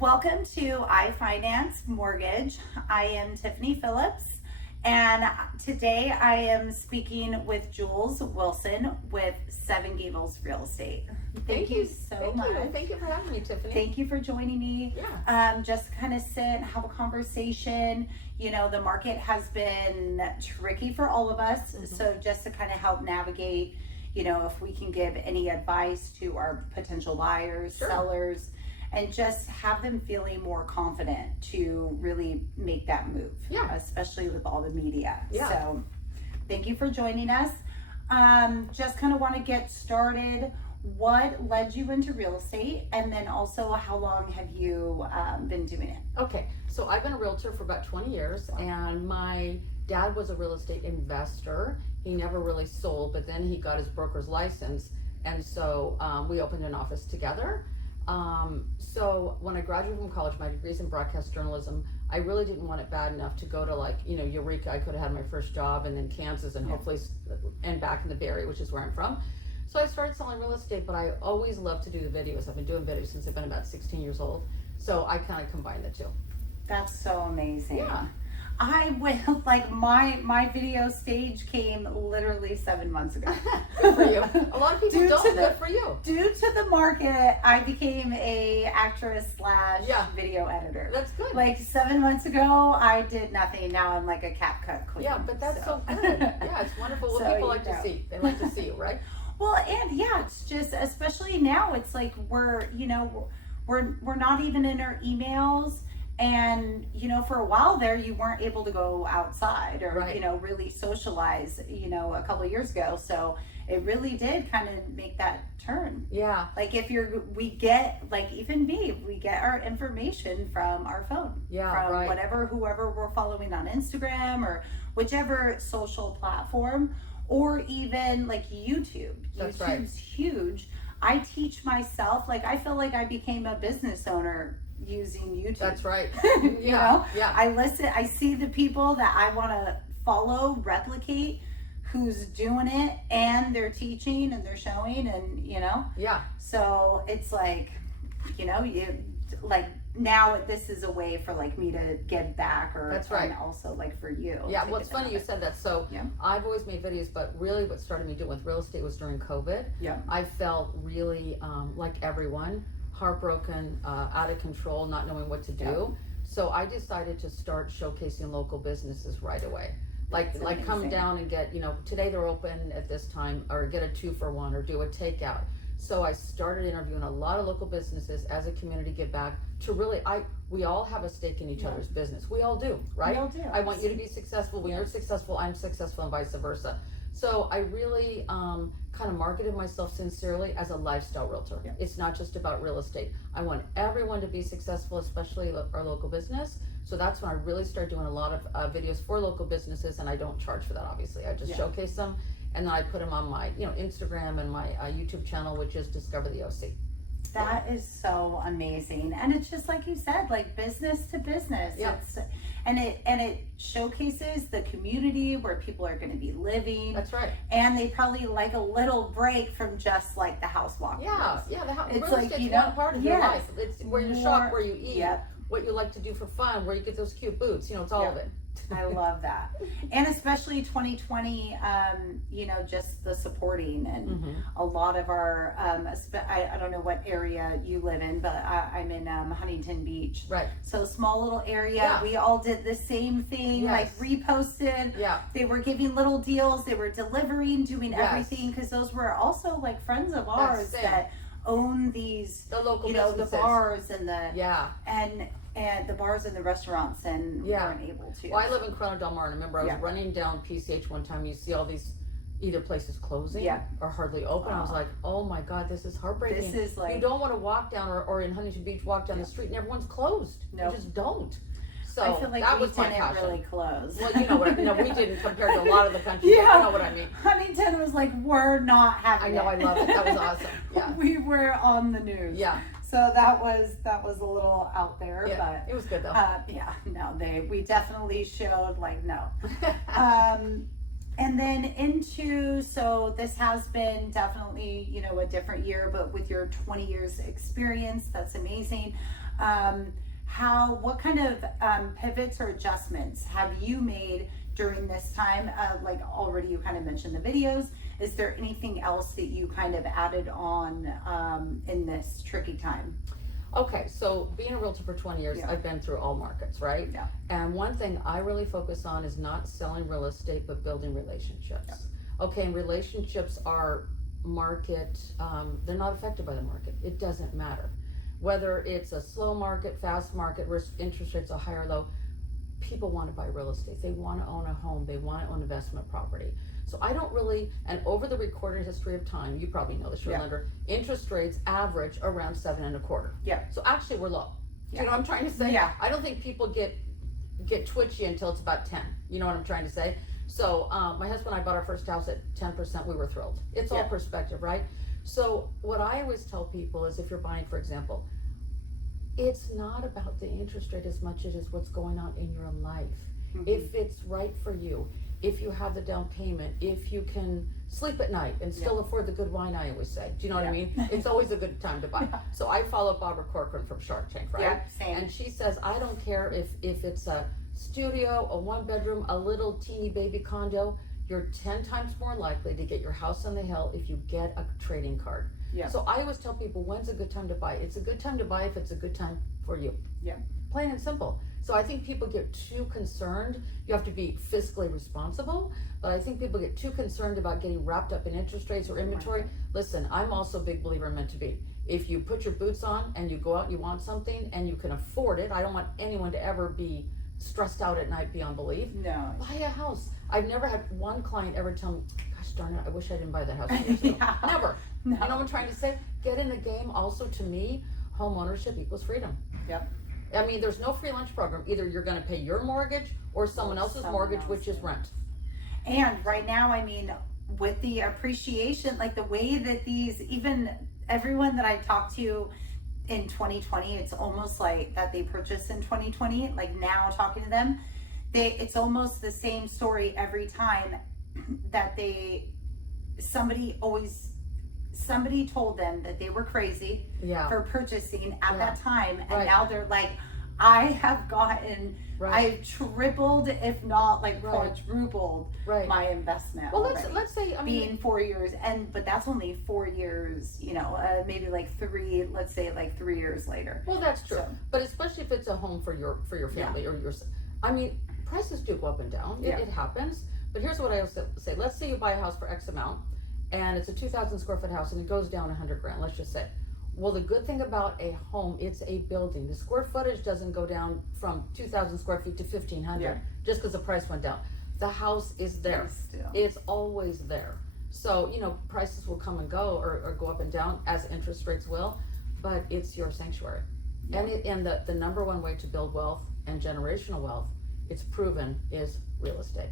Welcome to iFinance Mortgage. I am Tiffanie Phillips, and today I am speaking with Jules Wilson with Seven Gables Real Estate. Thank you so much. Thank you for having me, Tiffanie. Thank you for joining me. Yeah. Just kind of sit and have a conversation. You know, the market has been tricky for all of us, so just to kind of help navigate, you know, if we can give any advice to our potential buyers, sellers, and just have them feeling more confident to really make that move, especially with all the media. So thank you for joining us. Just kind of want to get started. What led you into real estate, and then also how long have you been doing it? Okay, so I've been a realtor for about 20 years, and my dad was a real estate investor. He never really sold, but then he got his broker's license, and so we opened an office together. So when I graduated from college, my degree's in broadcast journalism. I really didn't want it bad enough to go to, like, you know, Eureka. I could have had my first job, and then Kansas, and hopefully and back in the Bay Area, which is where I'm from. So I started selling real estate, but I always loved to do the videos. I've been doing videos since I've been about 16 years old. So I kind of combined the two. That's so amazing. Yeah. I went, like, my video stage came literally 7 months ago. Good for you. A lot of people don't. Good for you. Due to the market, I became a actress / video editor. That's good. Like 7 months ago, I did nothing. Now I'm like a CapCut queen. Yeah, but that's so good. Yeah, it's wonderful. What people like to see. They like to see you, right? Well, and it's just, especially now, it's like we're not even in our emails. And, you know, for a while there, you weren't able to go outside or, you know, really socialize, you know, a couple of years ago. So it really did kind of make that turn. Yeah. Like we get, like, even me, we get our information from our phone. Yeah, from whoever we're following on Instagram or whichever social platform, or even like YouTube. YouTube's huge. I teach myself, like, I feel like I became a business owner using YouTube. That's right. You know? Yeah. I see the people that I want to follow, replicate, who's doing it, and they're teaching and they're showing, and, you know? Yeah. So it's like, you know, now this is a way for, like, me to give back, or and also, like, for you. Yeah, well, it's funny you said that. So I've always made videos, but really what started me doing with real estate was during COVID. Yeah. I felt really like everyone, heartbroken, out of control, not knowing what to do. Yeah. So I decided to start showcasing local businesses right away. Like come down and get, you know, today they're open at this time, or get a 2-for-1, or do a takeout. So I started interviewing a lot of local businesses as a community give back to really, we all have a stake in each other's business. We all do, right? We all do. I want you to be successful. When you're successful, I'm successful, and vice versa. So I really kind of marketed myself sincerely as a lifestyle realtor. Yeah. It's not just about real estate. I want everyone to be successful, especially our local business. So that's when I really started doing a lot of videos for local businesses, and I don't charge for that, obviously. I just showcase them, and then I put them on my, you know, Instagram and my YouTube channel, which is Discover the OC. That is so amazing, and it's just like you said, like business to business. Yeah. And it showcases the community where people are going to be living. That's right. And they probably like a little break from just like the house walk. Yeah, it's real like, estate's you know, one part of your life. It's where you shop, where you eat, what you like to do for fun, where you get those cute boots. You know, it's all of it. I love that. And especially 2020, you know, just the supporting, and a lot of our, I don't know what area you live in, but I'm in Huntington Beach. Right. So small little area. We all did the same thing, like reposted. Yeah. They were giving little deals. They were delivering, doing everything, because those were also like friends of ours that own these, the local businesses. The bars and the, and the bars and the restaurants, and weren't able to. Well, I live in Corona Del Mar, and I remember I was running down PCH one time. You see all these either places closing or hardly open. I was like, oh my God, this is heartbreaking. This is like, you don't want to walk down, or in Huntington Beach, walk down the street and everyone's closed. You just don't. So I feel like that we was my didn't passion. really close. Well, you know what? No, we didn't compared to a lot of the country. You know what I mean. Huntington was like, we're not having I know, I love it. That was awesome. Yeah. We were on the news. Yeah. So that was a little out there, but it was good though. We definitely showed like no. And then so this has been definitely, you know, a different year, but with your 20 years experience, that's amazing. What kind of pivots or adjustments have you made during this time? Like already you kind of mentioned the videos. Is there anything else that you kind of added on in this tricky time? Okay, so being a realtor for 20 years, Yeah. I've been through all markets, right? Yeah. And one thing I really focus on is not selling real estate, but building relationships. Yeah. Okay, and relationships are market, they're not affected by the market. It doesn't matter. Whether it's a slow market, fast market, risk interest rates are high or low, people want to buy real estate. They want to own a home. They want to own investment property. So I don't really, and over the recorded history of time, you probably know this, you're a Yeah. lender, interest rates average around 7.25. Yeah. So actually we're low. Do Yeah. you know what I'm trying to say? Yeah. I don't think people get twitchy until it's about 10. You know what I'm trying to say? So my husband and I bought our first house at 10%. We were thrilled. It's all Yeah. perspective, right? So what I always tell people is if you're buying, for example, it's not about the interest rate as much as it is what's going on in your life. Mhm. If it's right for you, if you have the down payment, if you can sleep at night and still afford the good wine, I always say. Do you know what I Yeah. mean? It's always a good time to buy. Yeah. So I follow Barbara Corcoran from Shark Tank, right? Yeah, same. And she says, I don't care if it's a studio, a one bedroom, a little teeny baby condo, you're 10 times more likely to get your house on the hill if you get a trading card. Yeah. So I always tell people, when's a good time to buy? It's a good time to buy if it's a good time for you. Yeah. Plain and simple. So I think people get too concerned. You have to be fiscally responsible, but I think people get too concerned about getting wrapped up in interest rates or inventory. Listen, I'm also a big believer in meant to be. If you put your boots on and you go out and you want something and you can afford it, I don't want anyone to ever be stressed out at night beyond belief. No. Buy a house. I've never had one client ever tell me, gosh darn it, I wish I didn't buy that house years ago." Yeah. Never. No. You know what I'm trying to say? Get in the game. Also, to me, home ownership equals freedom. Yep. I mean, there's no free lunch program. Either you're going to pay your mortgage or someone else's someone mortgage, which is else's. rent. And right now, I mean, with the appreciation, like the way that these, even everyone that I talked to in 2020, it's almost like that they purchased in 2020, like now talking to them, it's almost the same story every time that somebody told them that they were crazy Yeah. for purchasing at Yeah. that time. And Right. now they're like, I have gotten, Right. I've tripled, if not like Right. quadrupled Right. my investment. Well, already. let's say, I mean, Being 4 years, but that's only 4 years, maybe like let's say like 3 years later. well, that's true. So- But especially if it's a home for your family or your, I mean, prices do go up and down. Yeah. It happens. But here's what I always say. Let's say you buy a house for X amount and it's a 2,000 square foot house and it goes down 100 grand, let's just say. Well, the good thing about a home, it's a building. The square footage doesn't go down from 2,000 square feet to 1,500 Yeah. just because the price went down. The house is there. Still. It's always there. So, prices will come and go or go up and down as interest rates will, but it's your sanctuary. Yeah. And the number one way to build wealth and generational wealth, it's proven, is real estate.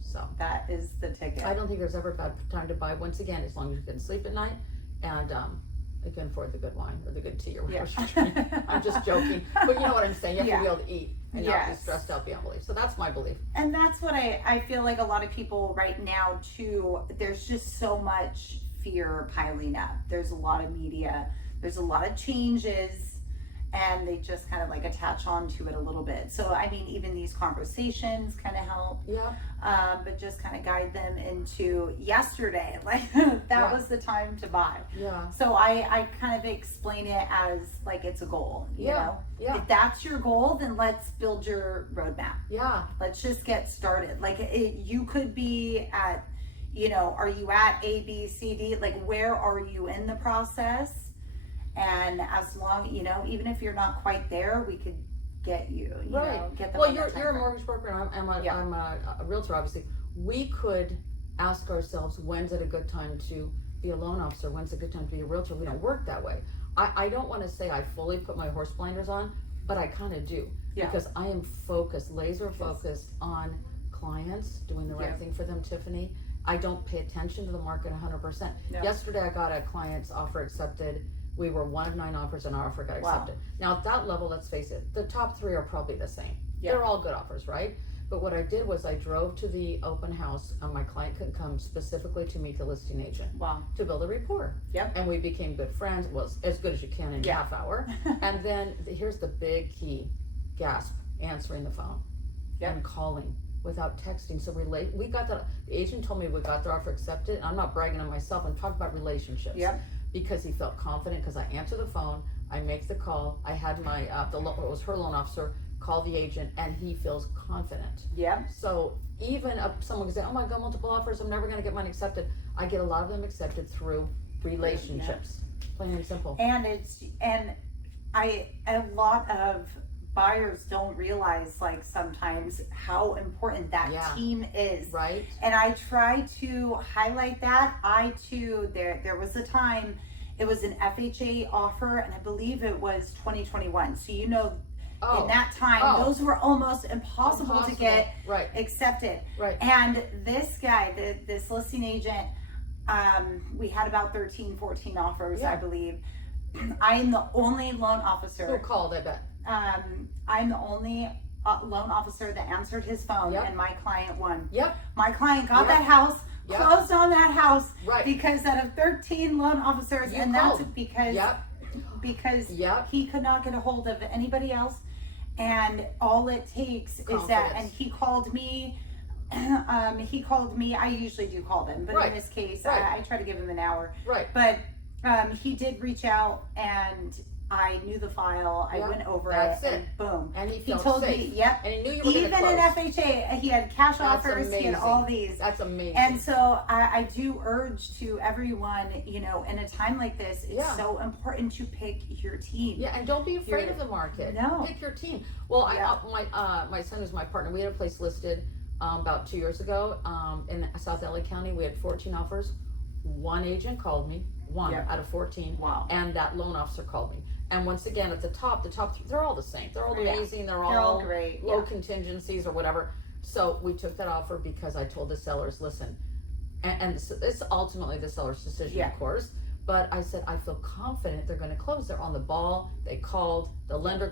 So That is the ticket. I don't think there's ever a bad time to buy, once again, as long as you can sleep at night and you can afford the good wine or the good tea or whatever Yeah. you're drinking. I'm just joking. But you know what I'm saying? You have Yeah. to be able to eat and not be Yes. stressed out beyond belief. So that's my belief. And that's what I feel like a lot of people right now too, there's just so much fear piling up. There's a lot of media, there's a lot of changes, and they just kind of like attach on to it a little bit. So I mean, even these conversations kind of help, Yeah. but just kind of guide them into yesterday, like that was the time to buy. Yeah. So I kind of explain it as like it's a goal, you know? Yeah. If that's your goal, then let's build your roadmap. Yeah. Let's just get started. Like you could be at, are you at A, B, C, D? Like where are you in the process? And as long, even if you're not quite there, we could get you, get them Well, on that you're a timeframe. mortgage broker and I'm Yeah. a realtor, obviously. We could ask ourselves, when's it a good time to be a loan officer? When's a good time to be a realtor? We don't work that way. I don't want to say I fully put my horse blinders on, but I kind of do. Yeah. Because I am focused, laser focused on clients, doing the right Yeah. thing for them, Tiffany. I don't pay attention to the market 100%. Yeah. Yesterday I got a client's offer accepted. We were one of 9 offers and our offer got Wow. accepted. Now at that level, let's face it, the top 3 are probably the same. Yeah. They're all good offers, right? But what I did was I drove to the open house, and my client could come specifically to meet the listing agent. Wow. To build a rapport. Yep. And we became good friends, well, as good as you can in a Yeah. half hour. And then here's the big key, gasp, answering the phone. Yep. And calling without texting. So we got the agent told me we got the offer accepted. I'm not bragging on myself, I'm talking about relationships. Yep. Because he felt confident, because I answer the phone, I make the call, I had my, it was her loan officer, call the agent, and he feels confident. Yep. So even someone can say, oh my God, multiple offers, I'm never gonna get mine accepted. I get a lot of them accepted through relationships, plain and simple. And a lot of buyers don't realize, like, sometimes how important that team is. Right. And I try to highlight that. I too, there was a time, it was an FHA offer, and I believe it was 2021. So in that time, those were almost impossible to get accepted. Right. And this guy, this listing agent, we had about 13, 14 offers, I believe. I am the only loan officer. Who called, I bet? I'm the only loan officer that answered his phone, and my client won. Yep. My client got that house, closed on that house, because out of 13 loan officers, that's because he could not get a hold of anybody else, and all it takes is that, and he called me. I usually do call them, but in this case, I try to give him an hour. Right. But he did reach out, and I knew the file. I went over and boom. And he told safe. me, And he knew you were even in FHA, he had cash offers. Amazing. He had all these. That's amazing. And so I do urge to everyone, in a time like this, it's so important to pick your team. Yeah, and don't be afraid of the market. No. Pick your team. Well, my son is my partner. We had a place listed about 2 years ago in South LA County. We had 14 offers. One agent called me. One out of 14. Wow. And that loan officer called me. And once again, at the top three, they're all the same. They're all amazing. They're all great. Low contingencies or whatever. So we took that offer because I told the sellers, listen, and it's ultimately the seller's decision, of course. But I said, I feel confident they're going to close. They're on the ball. They called. The lender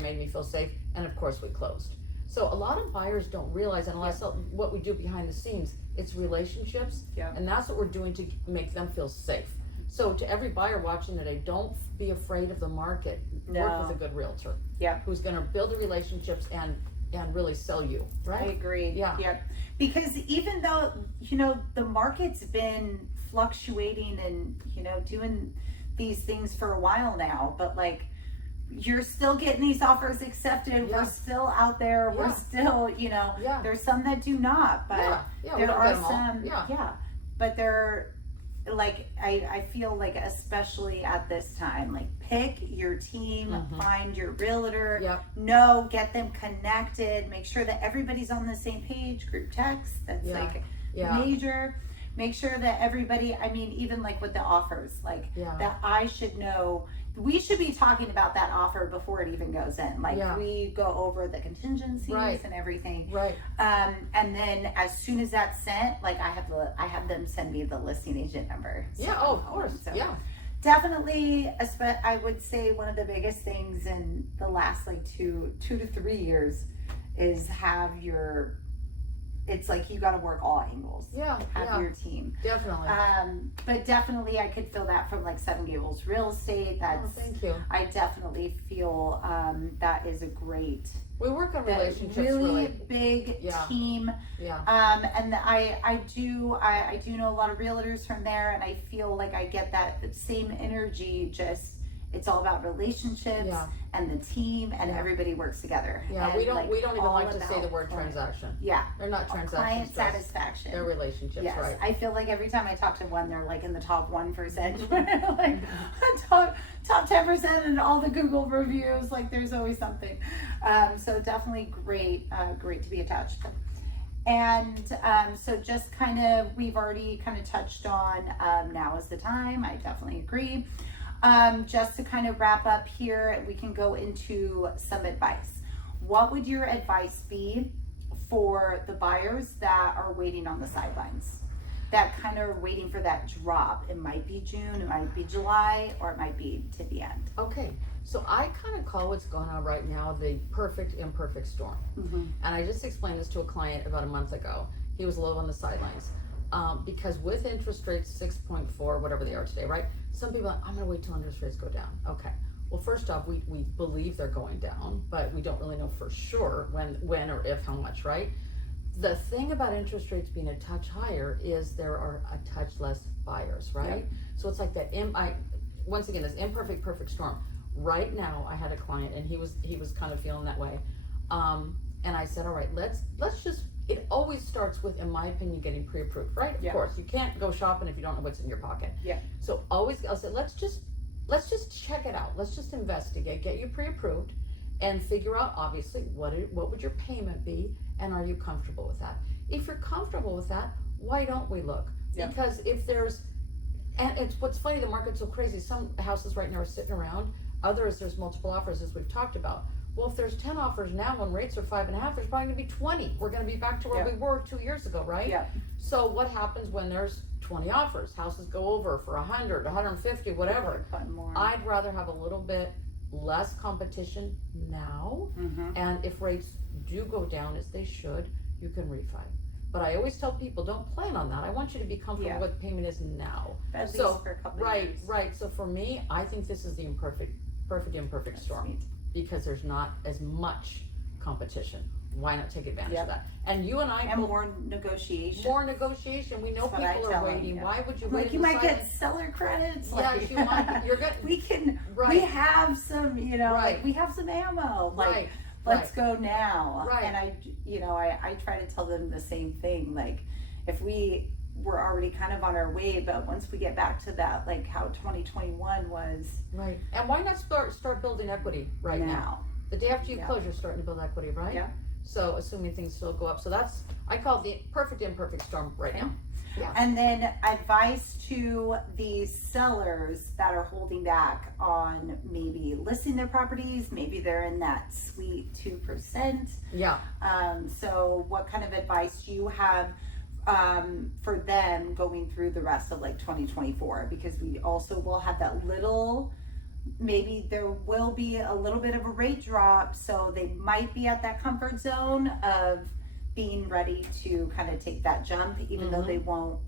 made me feel safe. And of course, we closed. So a lot of buyers don't realize, and what we do behind the scenes, it's relationships. Yeah. And that's what we're doing to make them feel safe. So to every buyer watching today, don't be afraid of the market. No. Work with a good realtor. Yeah. Who's going to build the relationships and really sell you, right? I agree. Yeah. Yep. Because even though, the market's been fluctuating and, doing these things for a while now, but like, you're still getting these offers accepted. We're still out there. We're still, there's some that do not, but there are some, but they're, like, I feel like, especially at this time, like, pick your team, find your realtor, get them connected, make sure that everybody's on the same page, group text, that's major. Make sure that everybody, even like with the offers, like that I should know, we should be talking about that offer before it even goes in. Like we go over the contingencies and everything. Right. And then as soon as that's sent, like I have them send me the listing agent number. So of course. So definitely, I would say one of the biggest things in the last like two to 3 years is it's like you got to work all angles. Have your team. Definitely. But definitely, I could feel that from like Seven Gables Real Estate. Thank you. I definitely feel that is a great. We work on relationships. Really big team. And I do know a lot of realtors from there, and I feel like I get that same energy. Just it's all about relationships and the team, and everybody works together. Yeah, and we don't even like to say the word transaction. Yeah, they're not transactions. Client satisfaction. They're relationships, right? I feel like every time I talk to one, they're like in the top 1%, like top 10%, and all the Google reviews. Like there's always something. So definitely great to be attached. And so just we've already kind of touched on now is the time. I definitely agree. Just to kind of wrap up here, we can go into some advice. What would your advice be for the buyers that are waiting on the sidelines, that kind of waiting for that drop. It might be June, it might be July, or it might be to the end. Okay, so I kind of call what's going on right now the perfect imperfect storm. And I just explained this to a client about a month ago. He was a little on the sidelines. Because with interest rates 6.4, whatever they are today, right? Some people are like, I'm gonna wait till interest rates go down. Okay, well, first off, we believe they're going down, but we don't really know for sure when or if, how much, right? The thing about interest rates being a touch higher is there are a touch less buyers, right? Yep. So it's like that, once again, this imperfect perfect storm. Right now, I had a client and he was kind of feeling that way. And I said, all right, let's just, it always starts with, in my opinion, getting pre-approved, right? Of course, you can't go shopping if you don't know what's in your pocket. Yeah. So I'll say, let's just check it out. Let's just investigate, get you pre-approved, and figure out, obviously, what would your payment be, and are you comfortable with that? If you're comfortable with that, why don't we look? Yeah. Because if there's, and it's what's funny, the market's so crazy. Some houses right now are sitting around. Others, there's multiple offers, as we've talked about. Well, if there's 10 offers now, when rates are 5.5, there's probably gonna be 20. We're gonna be back to where we were 2 years ago, right? Yeah. So what happens when there's 20 offers? Houses go over for 100, 150, whatever. More. I'd rather have a little bit less competition now, and if rates do go down, as they should, you can refi. But I always tell people, don't plan on that. I want you to be comfortable with what the payment is now. At least for a couple of years. Right. So for me, I think this is the perfect imperfect storm. Sweet. Because there's not as much competition. Why not take advantage of that? And you and I and more negotiation. We know That's what people I are tell waiting. them, Why would you like wait? you might get seller credits. Yes, you might. You're good. We can. Right. We have some. You know, Right. like we have some ammo. Like Right. let's go now. Right. And I try to tell them the same thing. Like if we're already kind of on our way, but once we get back to that, like how 2021 was. Right. And why not start building equity right now? The day after you close, you're starting to build equity, right? Yeah. So assuming things still go up. So I call it the perfect imperfect storm right now. Yeah. And then advice to the sellers that are holding back on maybe listing their properties. Maybe they're in that sweet 2%. Yeah. So what kind of advice do you have for them going through the rest of like 2024? Because we also will have that little, maybe there will be a little bit of a rate drop, so they might be at that comfort zone of being ready to kind of take that jump, even though they won't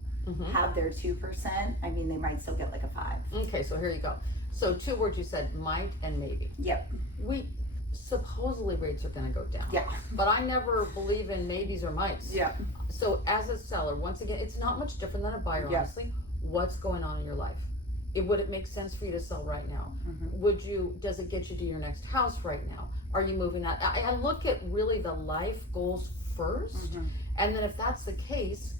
have their 2%. I mean, they might still get like a 5. Okay, so here you go. So 2 words you said, might and maybe. Yep. Supposedly rates are going to go down. Yeah. But I never believe in maybes or mights. Yeah. So as a seller, once again, it's not much different than a buyer, honestly. What's going on in your life? Would it make sense for you to sell right now? Does it get you to your next house right now? Are you moving out? I look at really the life goals first. And then if that's the case,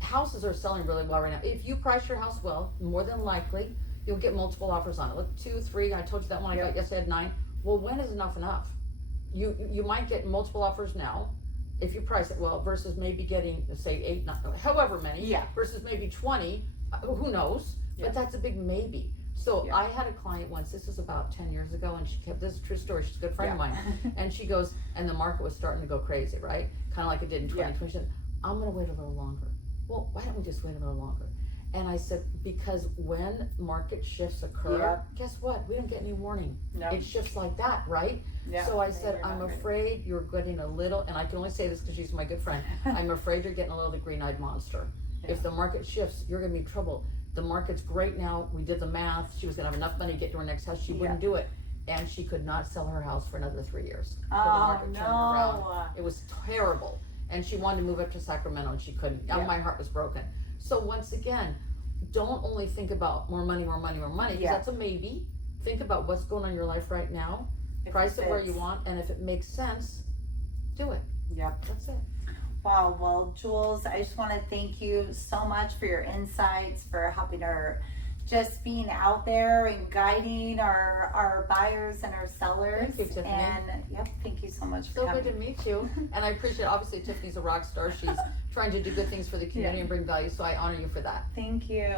houses are selling really well right now. If you price your house well, more than likely, you'll get multiple offers on it. Look, 2, 3, I told you that one I got yesterday, I had 9. Well, when is enough? You might get multiple offers now if you price it well versus maybe getting, say, 8, 9, however many, versus maybe 20, who knows? But that's a big maybe. So I had a client once, this was about 10 years ago, and this is a true story, she's a good friend of mine, and she goes, and the market was starting to go crazy, right? Kind of like it did in 2020. She said, I'm gonna wait a little longer. Well, why don't we just wait a little longer? And I said, because when market shifts occur, guess what? We don't get any warning. No. It shifts like that, right? Yeah. So I said, I'm afraid you're getting a little, and I can only say this because she's my good friend, I'm afraid you're getting a little the green-eyed monster. If the market shifts, you're gonna be in trouble. The market's great now. We did the math. She was gonna have enough money to get to her next house. She wouldn't do it. And she could not sell her house for another 3 years. Oh, the market turned around. no. It was terrible. And she wanted to move up to Sacramento and she couldn't. My heart was broken. So once again, don't only think about more money, because that's a maybe. Think about what's going on in your life right now. Price it where you want, and if it makes sense, do it. Yep. That's it. Wow. Well, Jules, I just want to thank you so much for your insights, for helping just being out there and guiding our buyers and our sellers. Thank you, Tiffanie. And thank you so much for So coming. good to meet you. And I appreciate, obviously, Tiffany's a rock star. She's trying to do good things for the community and bring value. So I honor you for that. Thank you.